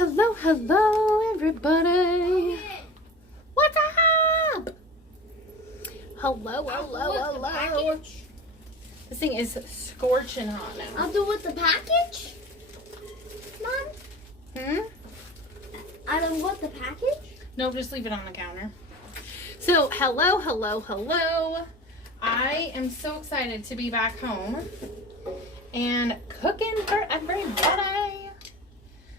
hello, hello, everybody. What's up? Hello, hello, hello. This thing is scorching hot now. I'll do with the package, Mom. I don't want the package. No, just leave it on the counter. So, hello, hello, hello. I am so excited to be back home and cooking for everybody.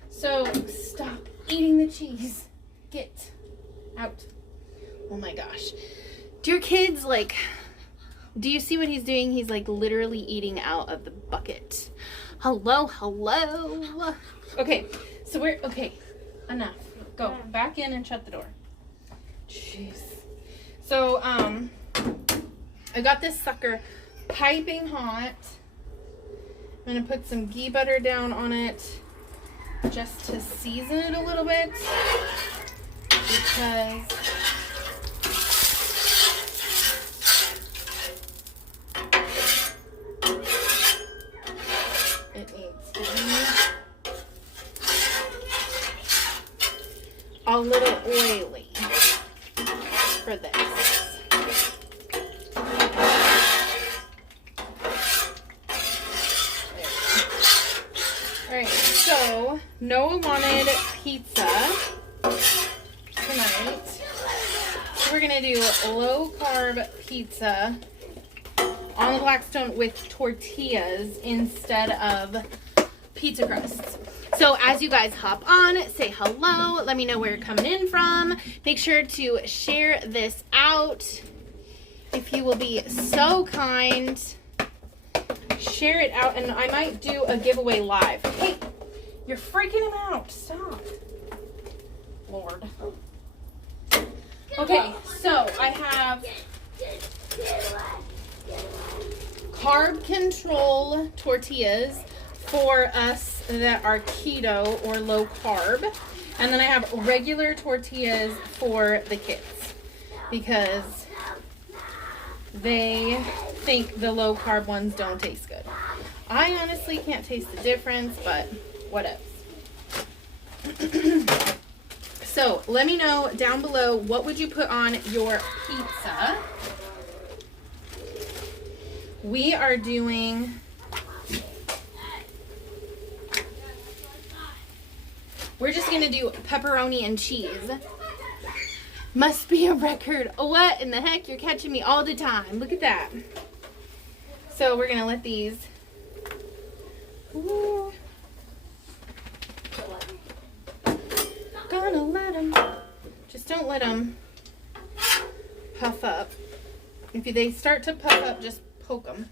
So, stop eating the cheese. Get out. Oh my gosh. Do your kids, like, do you see what he's doing? He's like literally eating out of the bucket. Hello, hello. Okay, so okay, enough. Go back in and shut the door. Jeez. So, I got this sucker piping hot. I'm gonna put some ghee butter down on it just to season it a little bit because it needs to be a little oily for this. Alright, so Noah wanted pizza tonight. So we're going to do low carb pizza on the Blackstone with tortillas instead of pizza crusts. So as you guys hop on, say hello, let me know where you're coming in from. Make sure to share this out. If you will be so kind, share it out, and I might do a giveaway live. Hey, you're freaking him out. Stop. Lord. Okay, so I have carb control tortillas for us that are keto or low carb. And then I have regular tortillas for the kids because they think the low carb ones don't taste good. I honestly can't taste the difference, but what else? So let me know down below, what would you put on your pizza? We are doing we're just gonna do pepperoni and cheese. Must be a record. What in the heck? You're catching me all the time. Look at that. So we're gonna let these. Ooh. Gonna let them. Just don't let them puff up. If they start to puff up, just poke them.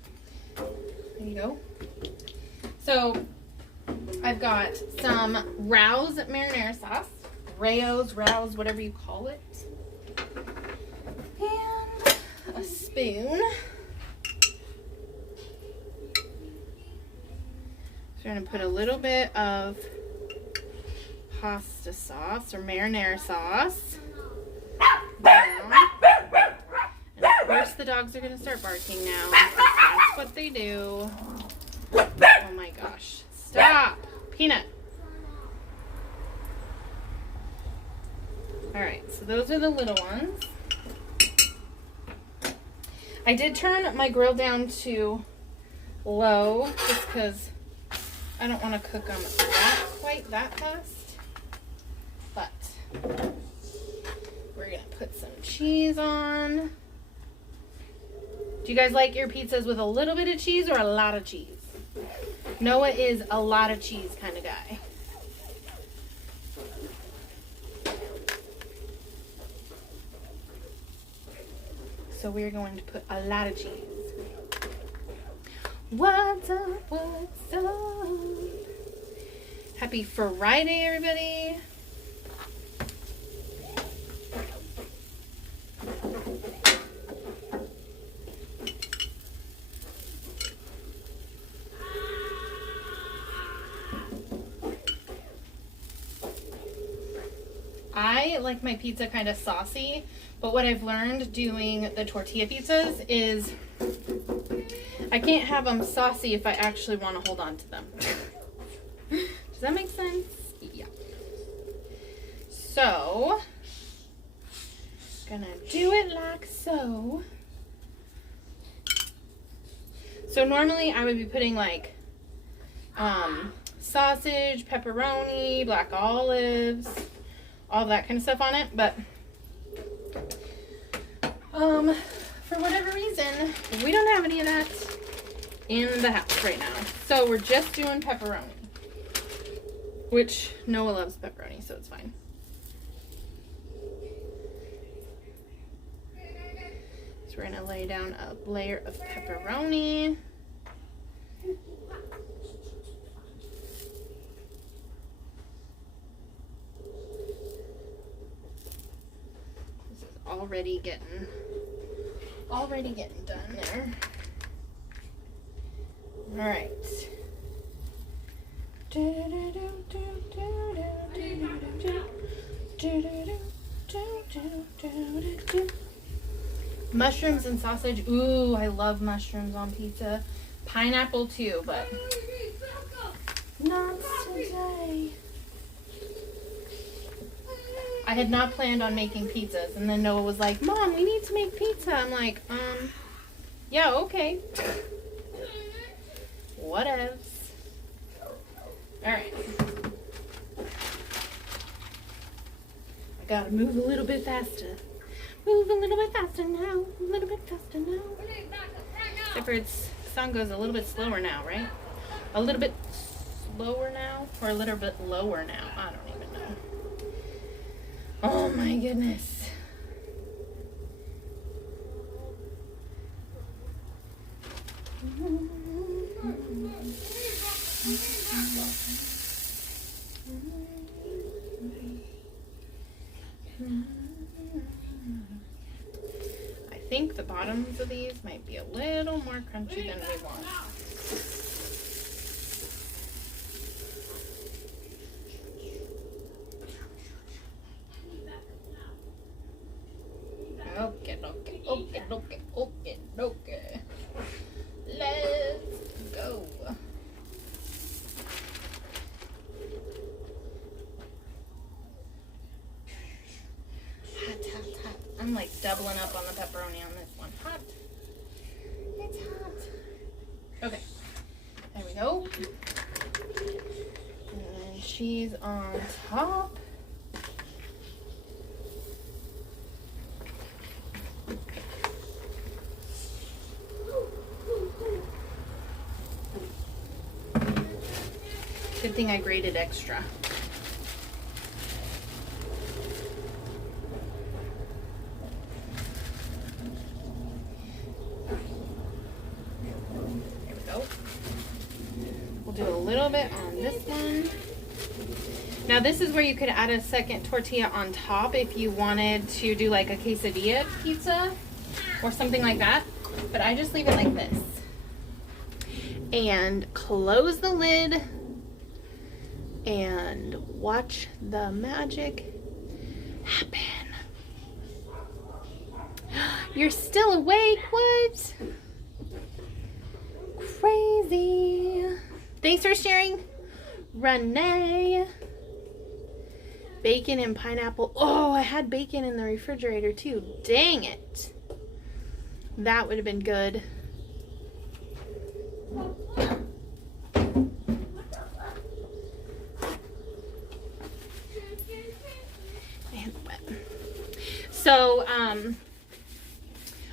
There you go. So I've got some Rouse marinara sauce. Rao's, whatever you call it. And a spoon. So we're going to put a little bit of pasta sauce or marinara sauce down. And of course the dogs are going to start barking now because that's what they do. Oh my gosh. Stop! Peanut. Alright, so those are the little ones. I did turn my grill down to low just because I don't want to cook them quite that fast. But we're going to put some cheese on. Do you guys like your pizzas with a little bit of cheese or a lot of cheese? Noah is a lot of cheese kind of guy. So we're going to put a lot of cheese. What's up, what's up? Happy Friday, everybody. I like my pizza kind of saucy, but what I've learned doing the tortilla pizzas is I can't have them saucy if I actually want to hold on to them. Does that make sense? Yeah. So, gonna do it like so. So normally I would be putting like sausage, pepperoni, black olives, all that kind of stuff on it, but for whatever reason, we don't have any of that in the house right now. So we're just doing pepperoni, which Noah loves pepperoni, so it's fine. So we're gonna lay down a layer of pepperoni. This is already getting done there. All right. Mushrooms and sausage. Ooh, I love mushrooms on pizza. Pineapple too, but not today. I had not planned on making pizzas, and then Noah was like, Mom, we need to make pizza. I'm like, yeah, okay. Whatevs. Alright. I gotta move a little bit faster. Move a little bit faster now. A little bit faster now. Except for the song goes a little bit slower now, right? A little bit slower now? Or a little bit lower now? I don't even know. Oh my goodness. I think the bottoms of these might be a little more crunchy than we want. Okay. Let's go. Hot. I'm like doubling up on the pepperoni on this one. Hot. It's hot. Okay. There we go. And then cheese on top. Good thing I grated extra. There we go. We'll do a little bit on this one. Now this is where you could add a second tortilla on top if you wanted to do like a quesadilla pizza or something like that. But I just leave it like this. And close the lid. And watch the magic happen. You're still awake? What? Crazy. Thanks for sharing, Renee. Bacon and pineapple. Oh, I had bacon in the refrigerator too. Dang it. That would have been good. So,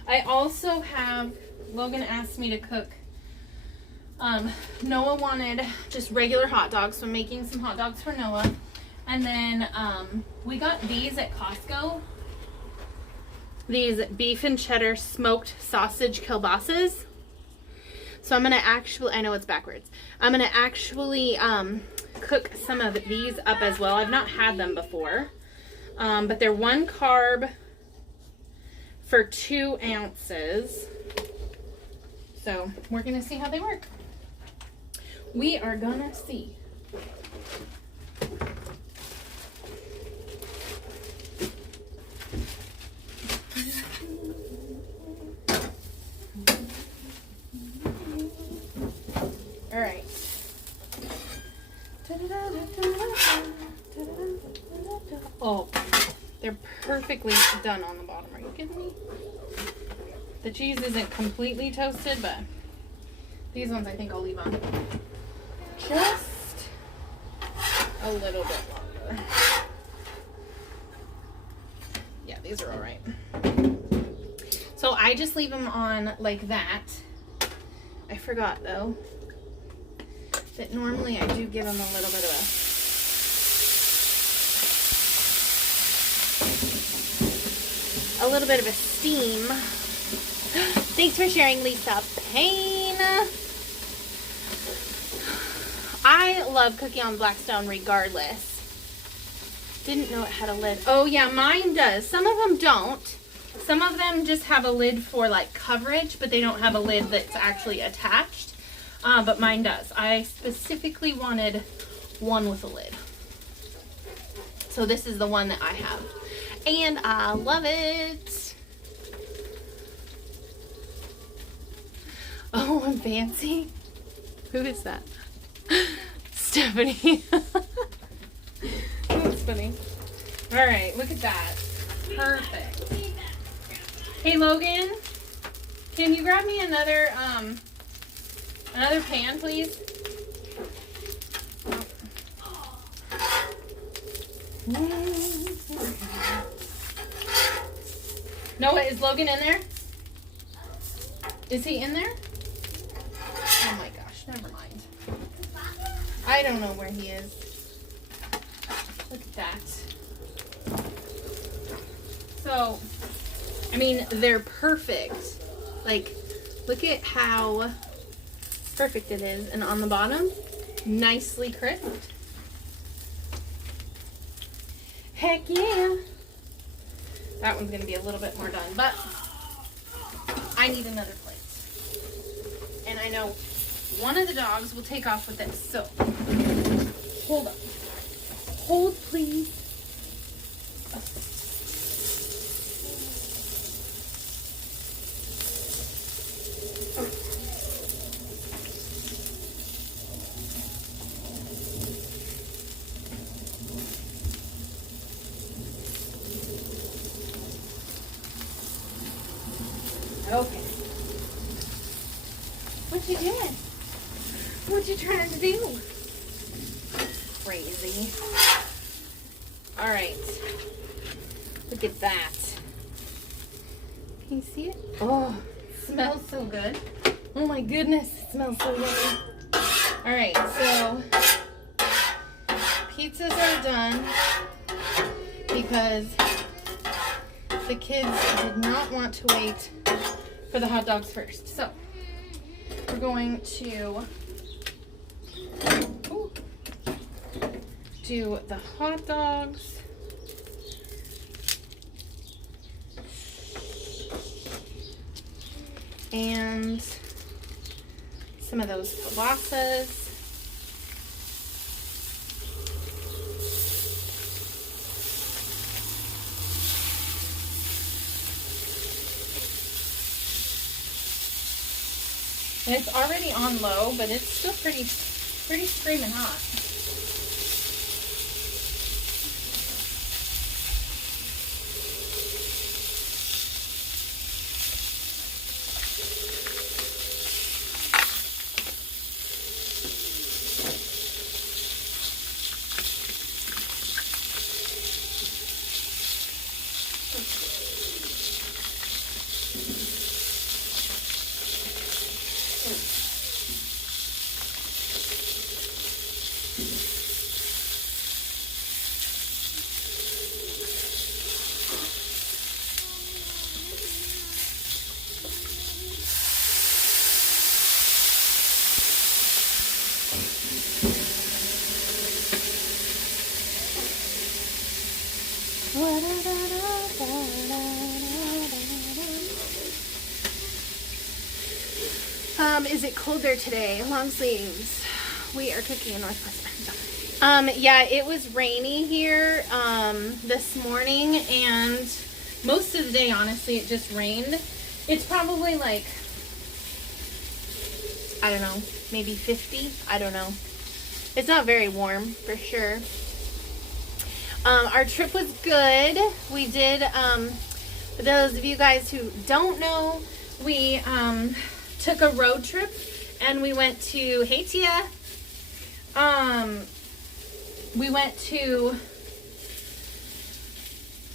I also have, Logan asked me to cook, Noah wanted just regular hot dogs, so I'm making some hot dogs for Noah. And then, we got these at Costco. These beef and cheddar smoked sausage kielbasa's. So I'm going to actually, I know it's backwards. I'm going to actually, cook some of these up as well. I've not had them before. But they're 1 carb for 2 ounces. So we're going to see how they work. We are going to see. All right. Oh, they're perfectly done on the bottom. Are you kidding me? The cheese isn't completely toasted, but these ones I think I'll leave on just a little bit longer. Yeah, these are all right. So I just leave them on like that. I forgot though that normally I do give them a little bit of a steam. Thanks for sharing, Lisa Payne. I love cooking on Blackstone regardless. Didn't know it had a lid. Oh yeah, mine does. Some of them don't. Some of them just have a lid for like coverage, but they don't have a lid that's actually attached. But mine does. I specifically wanted one with a lid. So this is the one that I have. And I love it. Oh, I'm fancy. Who is that? Stephanie. That's funny. All right, look at that. Perfect. Hey, Logan, can you grab me another pan, please? Noah, is Logan in there? Is he in there? Oh my gosh, never mind. I don't know where he is. Look at that. So, I mean, they're perfect. Like, look at how perfect it is. And on the bottom, nicely crisped. Heck yeah. That one's going to be a little bit more done, but I need another plate. And I know one of the dogs will take off with this, so hold on. Hold, please. Okay. What you doing? What you trying to do? Crazy. All right. Look at that. Can you see it? Oh, it smells so good. Oh my goodness, it smells so good. All right, so pizzas are done because the kids did not want to wait for the hot dogs first. So we're going to do the hot dogs. And some of those kibasas. And it's already on low, but it's still pretty screaming hot. Is it colder today? Long sleeves. We are cooking in Northwest Arkansas. Yeah, it was rainy here this morning, and most of the day, honestly, it just rained. It's probably like, I don't know, maybe 50. I don't know. It's not very warm, for sure. Our trip was good. We did, for those of you guys who don't know, we took a road trip and we went to Haiti. We went to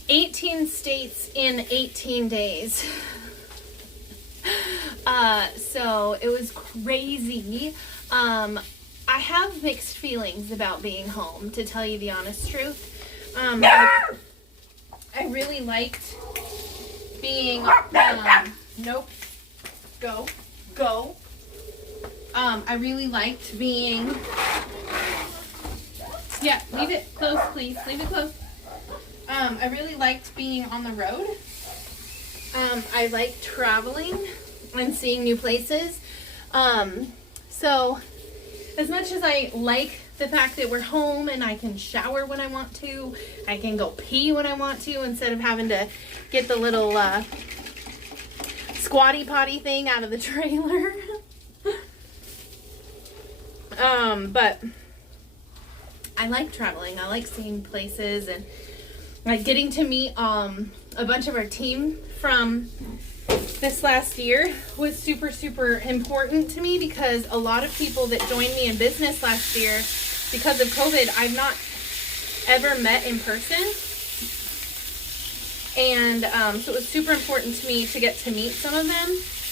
18 states in 18 days. So it was crazy. I have mixed feelings about being home, to tell you the honest truth. I really liked being, nope, go. I really liked being, yeah, leave it close, please, leave it close. I really liked being on the road. I like traveling and seeing new places. So as much as I like the fact that we're home and I can shower when I want to, I can go pee when I want to instead of having to get the little squatty potty thing out of the trailer. But I like traveling. I like seeing places and like getting to meet a bunch of our team from this last year was super, super important to me, because a lot of people that joined me in business last year, because of COVID, I've not ever met in person. And so it was super important to me to get to meet some of them,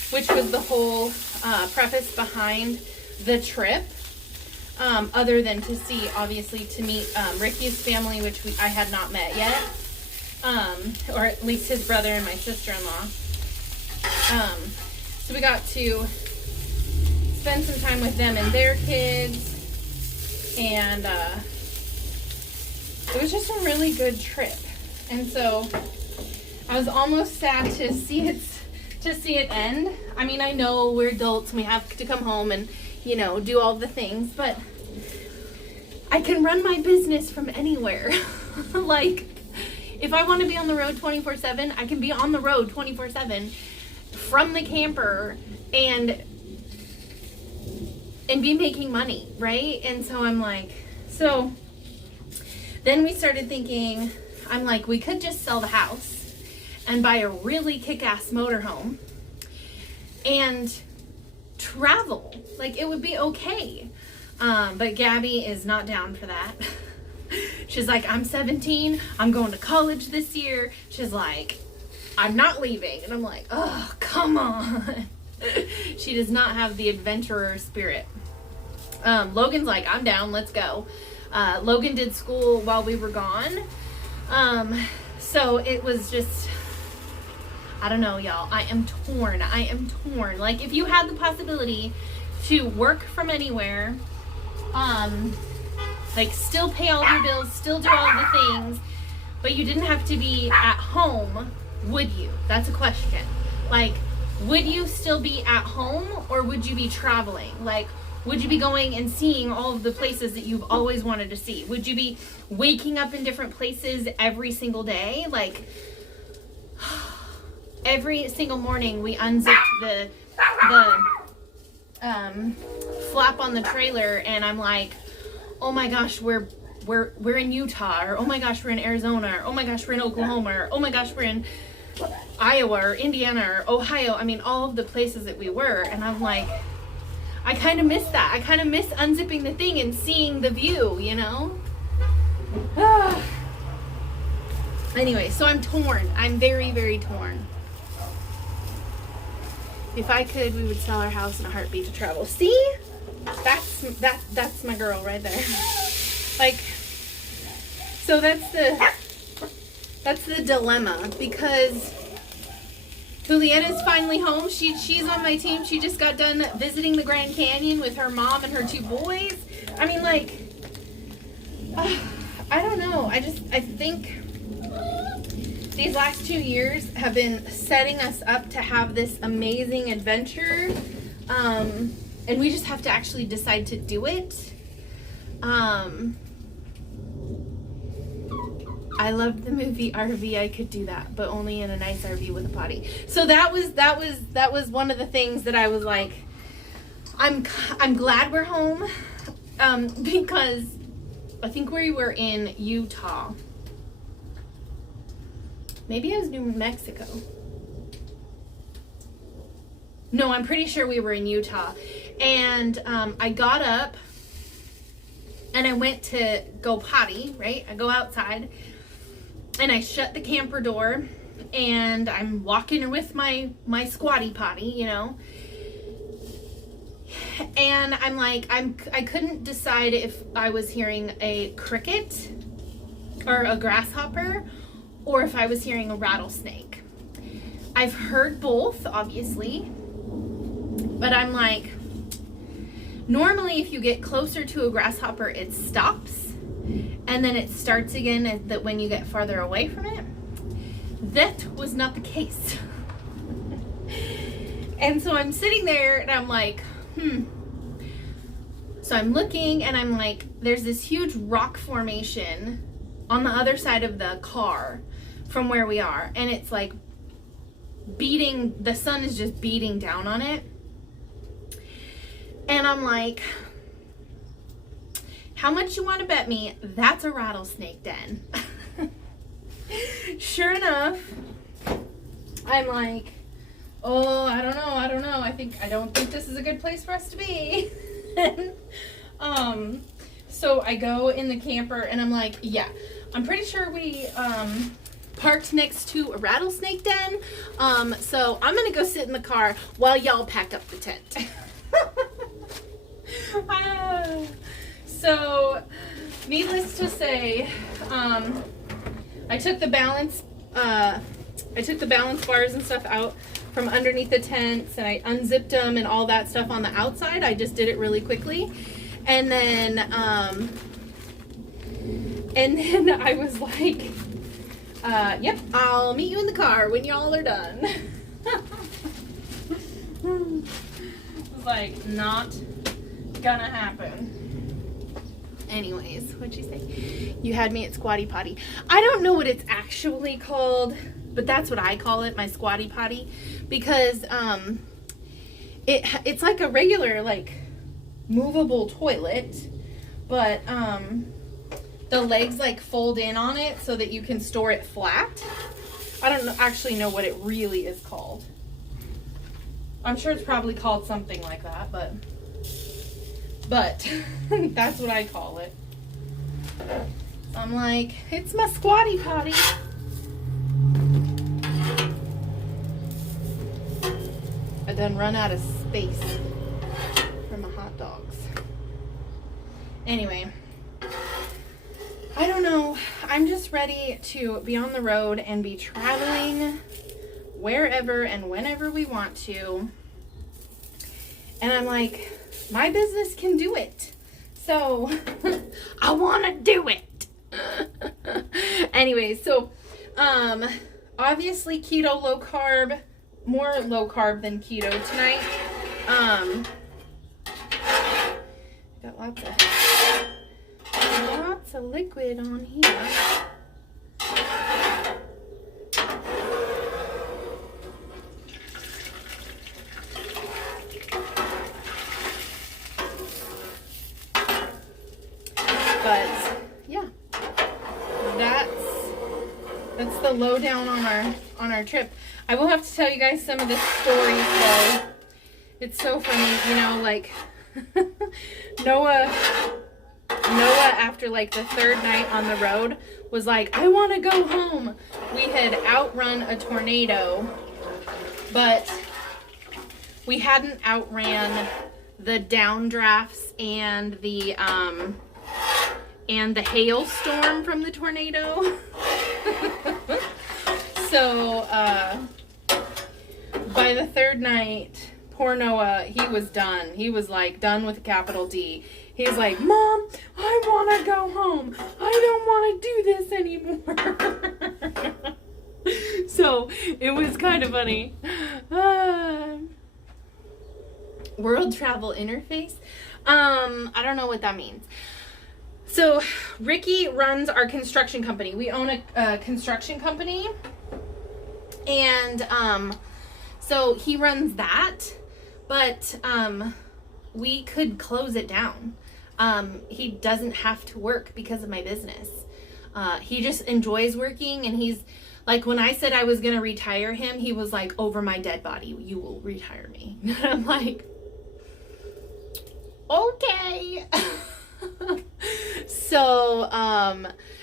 which was the whole preface behind the trip. Other than to see, obviously, to meet Ricky's family, which I had not met yet. Or at least his brother and my sister-in-law. So we got to spend some time with them and their kids. And it was just a really good trip. And so I was almost sad to see it end. I mean, I know we're adults and we have to come home and, you know, do all the things, but I can run my business from anywhere. Like, if I want to be on the road 24/7, I can be on the road 24/7 from the camper and be making money, right? And so I'm like, so then we started thinking, I'm like, we could just sell the house and buy a really kick-ass motorhome and travel. Like, it would be okay. But Gabby is not down for that. She's like, I'm 17. I'm going to college this year. She's like, I'm not leaving. And I'm like, oh, come on. She does not have the adventurer spirit. Logan's like, I'm down. Let's go. Logan did school while we were gone. So it was just, I don't know, y'all. I am torn. Like, if you had the possibility to work from anywhere, like, still pay all your bills, still do all the things, but you didn't have to be at home, would you? That's a question. Like, would you still be at home, or would you be traveling? Like, would you be going and seeing all of the places that you've always wanted to see? Would you be waking up in different places every single day? Like, every single morning we unzipped the flap on the trailer, and I'm like, oh my gosh, we're in Utah, or oh my gosh, we're in Arizona, or oh my gosh, we're in Oklahoma, or oh my gosh, we're in Iowa or Indiana or Ohio. I mean, all of the places that we were. And I'm like, I kind of miss that. I kind of miss unzipping the thing and seeing the view, you know? Anyway, so I'm torn. I'm very, very torn. If I could, we would sell our house in a heartbeat to travel. See? That's my girl right there. Like, so that's the dilemma, because Juliana's finally home. She's on my team. She just got done visiting the Grand Canyon with her mom and her 2 boys. I mean, like, I don't know. I think these last 2 years have been setting us up to have this amazing adventure. And we just have to actually decide to do it. I loved the movie RV. I could do that, but only in a nice RV with a potty. So that was one of the things that I was like, I'm glad we're home. because I think we were in Utah. Maybe it was New Mexico. No, I'm pretty sure we were in Utah. And I got up and I went to go potty, right? I go outside and I shut the camper door and I'm walking with my squatty potty, you know. And I'm like, I couldn't decide if I was hearing a cricket or a grasshopper or if I was hearing a rattlesnake. I've heard both, obviously, but I'm like, normally if you get closer to a grasshopper, it stops and then it starts again when you get farther away from it. That was not the case. And so I'm sitting there and I'm like, So I'm looking and I'm like, there's this huge rock formation on the other side of the car from where we are. And it's like the sun is just beating down on it. And I'm like, how much you want to bet me that's a rattlesnake den? Sure enough, I'm like, oh, I don't know. I don't think this is a good place for us to be. So I go in the camper and I'm like, yeah, I'm pretty sure we parked next to a rattlesnake den. So I'm gonna go sit in the car while y'all pack up the tent. So needless to say, I took the balance bars and stuff out from underneath the tents and I unzipped them and all that stuff on the outside. I just did it really quickly. And then I was like, yep, I'll meet you in the car when y'all are done. It was like, not gonna happen. Anyways, what'd you say? You had me at squatty potty. I don't know what it's actually called, but that's what I call it, my squatty potty, because it's like a regular, like, movable toilet, but the legs like fold in on it so that you can store it flat. I don't actually know what it really is called. I'm sure it's probably called something like that, but that's what I call it. So I'm like, it's my squatty potty. I done run out of space for my hot dogs. Anyway, I don't know. I'm just ready to be on the road and be traveling wherever and whenever we want to. And I'm like, my business can do it. So I want to do it. Anyway, so obviously keto, low carb, more low carb than keto tonight. Got lots of liquid on here. But yeah, that's the lowdown on our trip. I will have to tell you guys some of the stories though. It's so funny, you know, like Noah after like the third night on the road was like, I want to go home. We had outrun a tornado, but we hadn't outran the downdrafts and the hailstorm from the tornado. So by the third night, poor Noah, he was done. He was like done with a capital D. He's like, Mom, I want to go home. I don't want to do this anymore. So it was kind of funny. World travel interface. I don't know what that means. So Ricky runs our construction company. We own a construction company. And so he runs that. But we could close it down. he doesn't have to work because of my business. He just enjoys working, and he's like, when I said I was going to retire him, he was like, over my dead body, you will retire me. And I'm like, okay. So,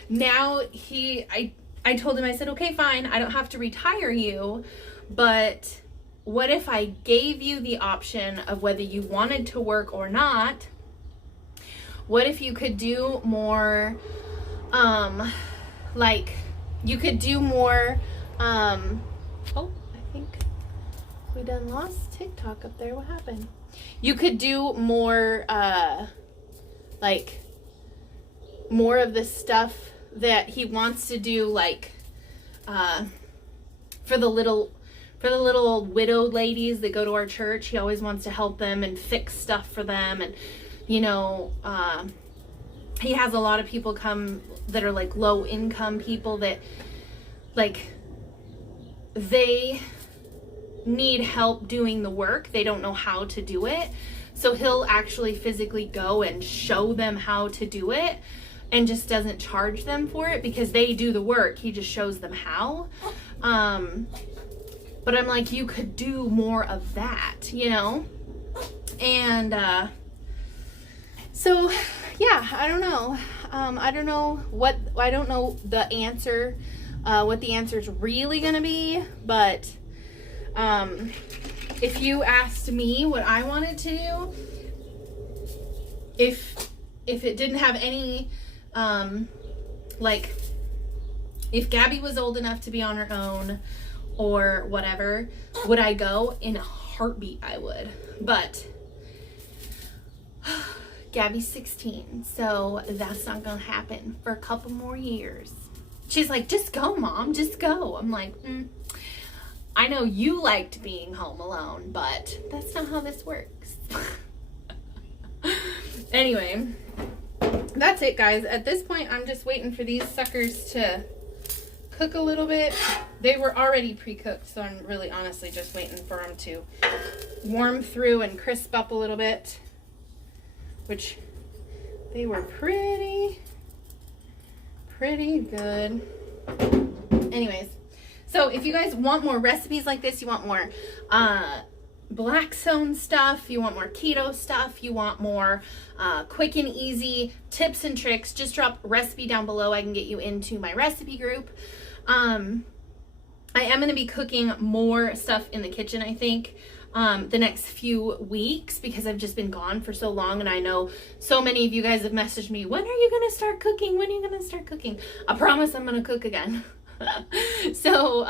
now I told him, I said, okay, fine. I don't have to retire you, but what if I gave you the option of whether you wanted to work or not? What if you could do more, like, you could do more, oh, I think we done lost TikTok up there. What happened? You could do more, like, more of the stuff that he wants to do, like, for the little widowed ladies that go to our church. He always wants to help them and fix stuff for them. And, you know, he has a lot of people come that are like low income people that, like, they need help doing the work. They don't know how to do it. So he'll actually physically go and show them how to do it, and just doesn't charge them for it because they do the work. He just shows them how. But I'm like, you could do more of that, you know? And, so yeah, I don't know. I don't know the answer, what the answer is really going to be, but, if you asked me what I wanted to do, if it didn't have any, like, if Gabby was old enough to be on her own or whatever, would I go? In a heartbeat, I would. But Gabby's 16, so that's not gonna happen for a couple more years. She's like, just go, Mom, just go. I'm like, I know you liked being home alone, but that's not how this works. Anyway, that's it, guys. At this point, I'm just waiting for these suckers to cook a little bit. They were already pre-cooked, so I'm really honestly just waiting for them to warm through and crisp up a little bit, which they were pretty good. Anyways, so if you guys want more recipes like this, you want more blackstone stuff, you want more keto stuff, you want more quick and easy tips and tricks, just drop recipe down below. I can get you into my recipe group. I am going to be cooking more stuff in the kitchen, I think, the next few weeks, because I've just been gone for so long, and I know so many of you guys have messaged me, when are you going to start cooking? When are you going to start cooking? I promise I'm going to cook again. So,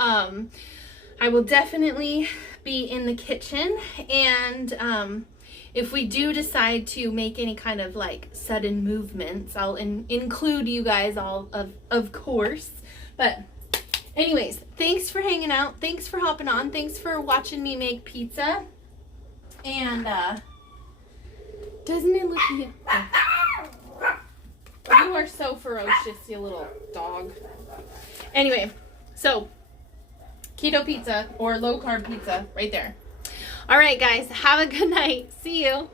I will definitely be in the kitchen, and if we do decide to make any kind of like sudden movements, I'll include you guys all of course. But anyways, thanks for hanging out. Thanks for hopping on. Thanks for watching me make pizza. And doesn't it look cute? You are so ferocious, you little dog. Anyway, so keto pizza or low carb pizza right there. All right, guys, have a good night. See you.